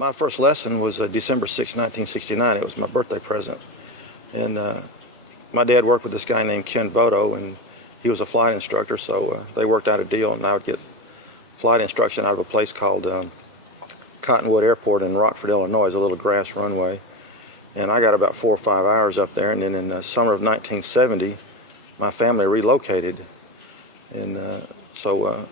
My first lesson was December 6, 1969. It was my birthday present. And my dad worked with this guy named Ken Voto, and he was a flight instructor, so they worked out a deal, and I would get flight instruction out of a place called Cottonwood Airport in Rockford, Illinois. It's a little grass runway. And I got about 4 or 5 hours up there, and then in the summer of 1970, my family relocated. And so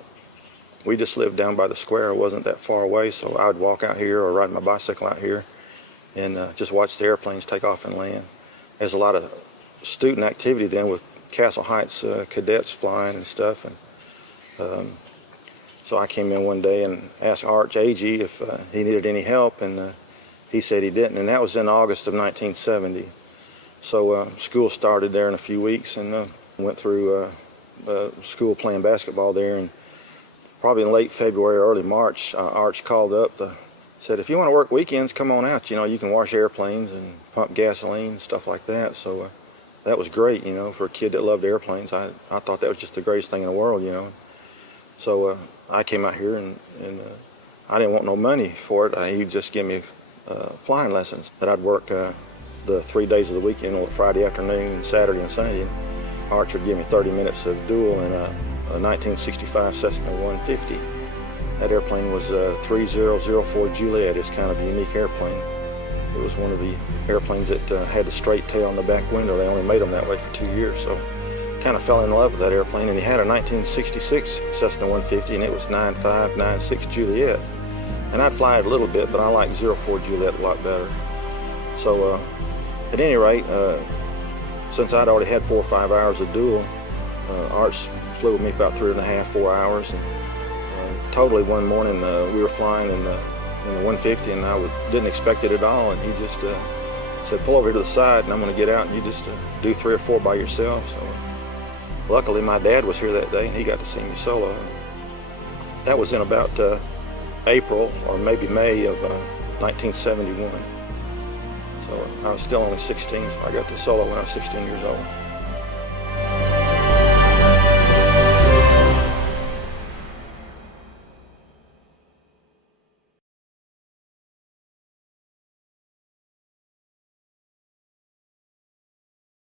we just lived down by the square. It wasn't that far away, so I would walk out here or ride my bicycle out here and just watch the airplanes take off and land. There's a lot of student activity then with Castle Heights cadets flying and stuff. And so I came in one day and asked Agee if he needed any help, and he said he didn't, and that was in August of 1970. So school started there in a few weeks, and went through school playing basketball there, and probably in late February or early March, Arch called up, said, if you want to work weekends, come on out. You know, you can wash airplanes and pump gasoline and stuff like that. So that was great, you know, for a kid that loved airplanes. I thought that was just the greatest thing in the world, you know. So I came out here, and I didn't want no money for it. He'd just give me flying lessons. That I'd work the 3 days of the weekend, on Friday afternoon, Saturday and Sunday. And Arch would give me 30 minutes of dual in a 1965 Cessna 150. That airplane was 3004 Juliet. It's kind of a unique airplane. It was one of the airplanes that had the straight tail on the back window. They only made them that way for 2 years, so kind of fell in love with that airplane. And he had a 1966 Cessna 150, and it was 9596 Juliet. And I'd fly it a little bit, but I like 04 Juliet a lot better. So at any rate, since I'd already had 4 or 5 hours of dual, Arch flew with me about 3.5, 4 hours. And totally one morning we were flying in the 150, and I didn't expect it at all. And he just said, pull over to the side, and I'm going to get out, and you just do 3 or 4 by yourself. So luckily my dad was here that day, and he got to see me solo. That was in about April or maybe May of 1971. So I was still only 16, so I got to solo when I was 16 years old.